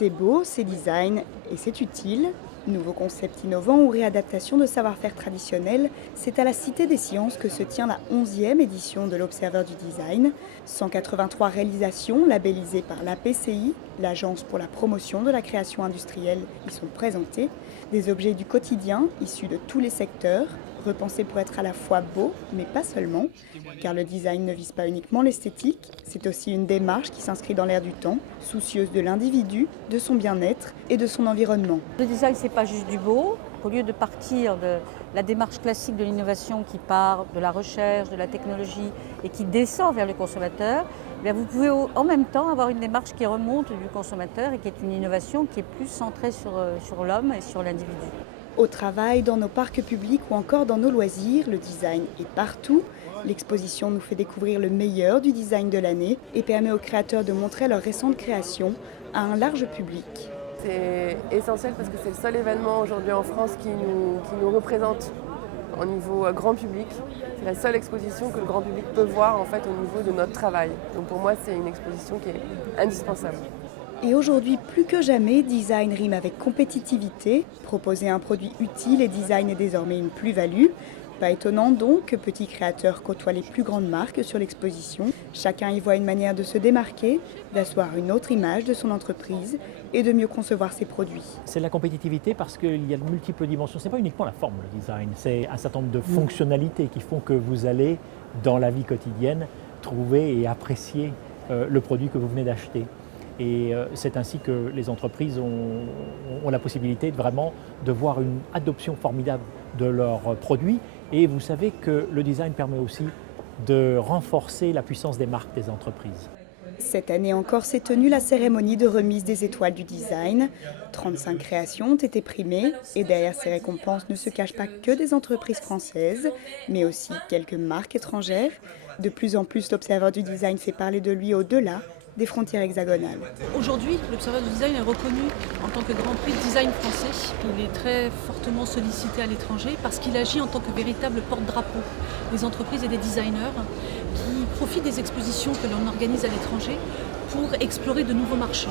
C'est beau, c'est design et c'est utile. Nouveaux concepts innovants ou réadaptation de savoir-faire traditionnels, c'est à la Cité des Sciences que se tient la 11e édition de l'Observeur du Design. 183 réalisations labellisées par l'APCI, l'Agence pour la promotion de la création industrielle, y sont présentées. Des objets du quotidien, issus de tous les secteurs, repensés pour être à la fois beaux, mais pas seulement, car le design ne vise pas uniquement l'esthétique, c'est aussi une démarche qui s'inscrit dans l'air du temps, soucieuse de l'individu, de son bien-être et de son environnement. Le design, c'est pas juste du beau. Au lieu de partir de la démarche classique de l'innovation qui part de la recherche, de la technologie et qui descend vers le consommateur, vous pouvez en même temps avoir une démarche qui remonte du consommateur et qui est une innovation qui est plus centrée sur l'homme et sur l'individu. Au travail, dans nos parcs publics ou encore dans nos loisirs, le design est partout. L'exposition nous fait découvrir le meilleur du design de l'année et permet aux créateurs de montrer leurs récentes créations à un large public. C'est essentiel parce que c'est le seul événement aujourd'hui en France qui nous représente au niveau grand public. C'est la seule exposition que le grand public peut voir en fait au niveau de notre travail. Donc pour moi, c'est une exposition qui est indispensable. Et aujourd'hui, plus que jamais, design rime avec compétitivité. Proposer un produit utile et design est désormais une plus-value. Pas étonnant donc que petits créateurs côtoient les plus grandes marques sur l'exposition. Chacun y voit une manière de se démarquer, d'asseoir une autre image de son entreprise et de mieux concevoir ses produits. C'est la compétitivité parce qu'il y a de multiples dimensions. Ce n'est pas uniquement la forme, le design. C'est un certain nombre de fonctionnalités qui font que vous allez, dans la vie quotidienne, trouver et apprécier le produit que vous venez d'acheter. Et c'est ainsi que les entreprises ont la possibilité vraiment de voir une adoption formidable de leurs produits. Et vous savez que le design permet aussi de renforcer la puissance des marques des entreprises. Cette année encore s'est tenue la cérémonie de remise des étoiles du design. 35 créations ont été primées et derrière ces récompenses ne se cachent pas que des entreprises françaises, mais aussi quelques marques étrangères. De plus en plus, l'Observeur du design fait parler de lui au-delà des frontières hexagonales. Aujourd'hui, l'Observatoire du design est reconnu en tant que Grand Prix de design français. Il est très fortement sollicité à l'étranger parce qu'il agit en tant que véritable porte-drapeau des entreprises et des designers qui profitent des expositions que l'on organise à l'étranger pour explorer de nouveaux marchés.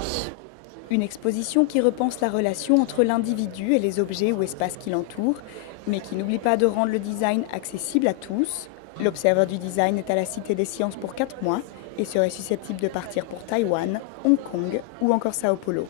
Une exposition qui repense la relation entre l'individu et les objets ou espaces qui l'entourent, mais qui n'oublie pas de rendre le design accessible à tous. L'Observeur du design est à la Cité des Sciences pour 4 mois et serait susceptible de partir pour Taïwan, Hong Kong ou encore Sao Paulo.